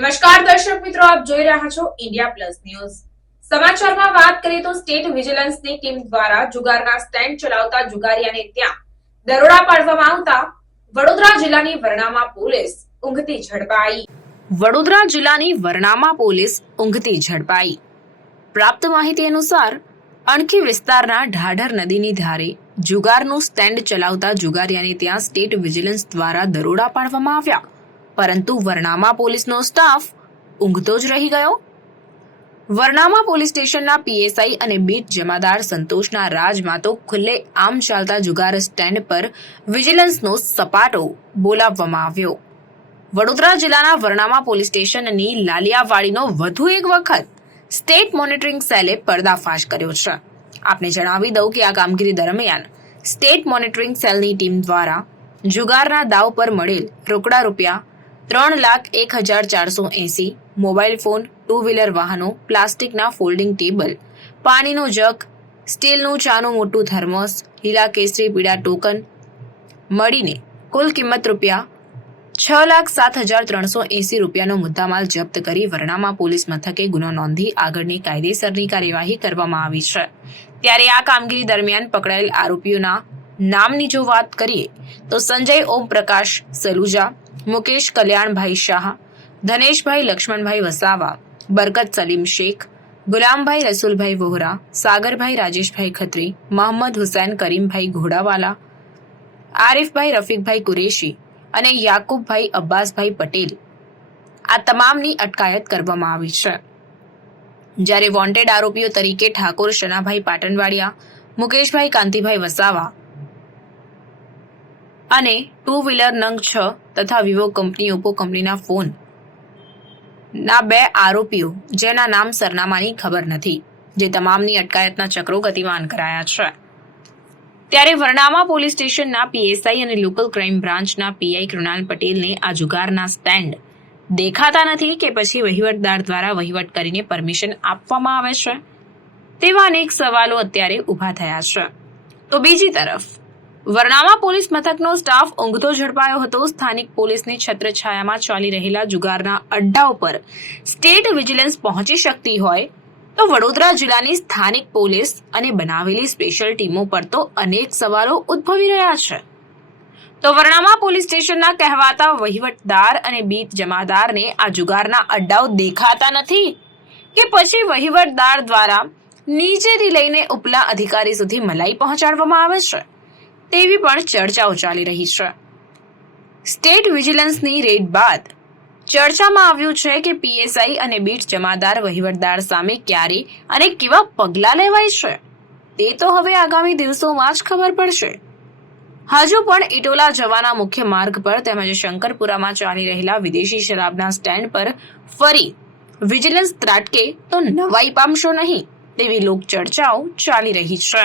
નમસ્કાર દર્શક મિત્રો, આપ જોઈ રહ્યા છો ઇન્ડિયા પ્લસ ન્યૂઝ સમાચારમાં વાત કરીએ તો સ્ટેટ વિજિલન્સની ટીમ દ્વારા જુગારના સ્ટેન્ડ ચલાવતા જુગારીયાને ત્યાં દરોડા પાડવામાં આવતા વડોદરા જિલ્લાની વરણામાં પોલીસ ઊંઘતી ઝડપાઈ. વડોદરા જિલ્લાની વરણામાં પોલીસ ઊંઘતી ઝડપાઈ. પ્રાપ્ત માહિતી અનુસાર, અણખી વિસ્તારના ઢાઢર નદીની ધારે જુગારનું સ્ટેન્ડ ચલાવતા જુગારિયાને ત્યાં સ્ટેટ વિજિલન્સ દ્વારા દરોડા પાડવામાં આવ્યા. પરંતુ વરણામા પોલીસનો સ્ટાફ ઊંઘતો જ રહી ગયો. વરણામા પોલીસ સ્ટેશનના પીએસઆઈ અને બીટ જમાદાર સંતોષના રાજમાં તો ખુલ્લે આમ ચાલતા જુગાર સ્ટેન્ડ પર વિજિલન્સનો સપાટો બોલાવવામાં આવ્યો. વડોદરા જિલ્લાના વરણામા પોલીસ સ્ટેશનની લાલિયાવાડીનો વધુ એક વખત સ્ટેટ મોનિટરિંગ સેલે પર્દાફાશ કર્યો છે. આપને જણાવી દઉં કે આ કામગીરી દરમિયાન સ્ટેટ મોનિટરિંગ સેલની ટીમ દ્વારા જુગારના દાવ પર મળેલ રોકડા રૂપિયા ત્રણ લાખ એક હજાર ચારસો એંસી મોબાઈલ ફોન ટુ વ્હીલર વાહનો, પ્લાસ્ટિકના ફોલ્ડિંગ ટેબલ, પાણીનો જગ, સ્ટીલનું ચાનું મોટું થર્મોસ, લીલા કેસરી પીળા ટોકન. મળીને કુલ કિંમત રૂપિયા છ લાખ સાત હજાર ત્રણસો એંસી રૂપિયાનો મુદ્દામાલ જપ્ત કરી વરણામા પોલીસ મથકે ગુનો નોંધી આગળની કાયદેસરની કાર્યવાહી કરવામાં આવી છે. ત્યારે આ કામગીરી દરમિયાન પકડાયેલ આરોપીઓના નામની જો વાત કરીએ, તો સંજય ઓમ પ્રકાશ સલુજા મુકેશ કલ્યાણભાઈ શાહ, ધનેશભાઈ લક્ષ્મણભાઈ વસાવા, બરકત સલીમ શેખ, ગુલામભાઈ રસુલભાઈ વોહરા, સાગરભાઈ રાજેશભાઈ ખત્રી, મોહમ્મદ હુસૈન કરીમભાઈ ઘોડાવાલા, આરિફભાઈ રફીકભાઈ કુરેશી અને યાકુબભાઈ અબ્બાસભાઈ પટેલ. આ તમામની અટકાયત કરવામાં આવી છે. જ્યારે વોન્ટેડ આરોપીઓ તરીકે ઠાકોર, શનાભાઈ પાટણવાડિયા, મુકેશભાઈ કાંતિભાઈ વસાવા અને ટુ વ્હીલર નંગ છ તથા વિવો કંપની ઓપ્પો કંપનીના ફોન. ના, બે આરોપીઓ, જેના નામ સરનામાની ખબર નથી, જે તમામની અટકાયતના ચક્રો ગતિમાન કરાયા છે. ત્યારે વરણામા પોલીસ સ્ટેશનના પીએસઆઈ અને લોકલ ક્રાઇમ બ્રાન્ચના પીઆઈ કૃણાલ પટેલને આ જુગારના સ્ટેન્ડ. દેખાતા નથી કે પછી વહીવટદાર દ્વારા વહીવટ કરીને પરમિશન આપવામાં આવે છે. તેવા અનેક સવાલો અત્યારે ઊભા થયા છે. તો બીજી તરફ વરણામા પોલીસ મથકનો સ્ટાફ ઊંઘતો ઝડપાયો હતો. સ્થાનિક પોલીસની છત્રછાયામાં ચાલી રહેલા જુગારના અડ્ડાઓ પર સ્ટેટ વિજિલન્સ પહોંચી શકતી હોય તો વડોદરા જિલ્લાની સ્થાનિક પોલીસ અને બનાવેલી સ્પેશિયલ ટીમો પર તો અનેક સવાલો ઉદ્ભવી રહ્યા છે. તો વરણામા પોલીસ સ્ટેશનના કહેવાતા વહીવટદાર અને બીટ જમાદારને આ જુગારના અડ્ડાઓ દેખાતા નથી કે પછી વહીવટદાર દ્વારા નીચેથી લઈને ઉપલા અધિકારી સુધી મલાઈ પહોંચાડવામાં આવે છે. તેવી પણ ચર્ચાઓ ચાલી રહી છે. સ્ટેટ વિજિલન્સની રેડ બાદ ચર્ચામાં આવ્યું છે કે પીએસઆઈ અને બીટ જમાદાર વહીવટદાર સામે ક્યારે અને કેવા પગલાં લેવાય છે? તે તો હવે આગામી દિવસોમાં જ ખબર પડશે. હજુ પણ ઇટોલા જવાના મુખ્ય માર્ગ પર તેમજ શંકરપુરામાં ચાલી રહેલા વિદેશી શરાબના સ્ટેન્ડ પર ફરી વિજિલન્સ ત્રાટકે તો નવાઈ પામશો નહીં તેવી લોકચર્ચાઓ ચાલી રહી છે.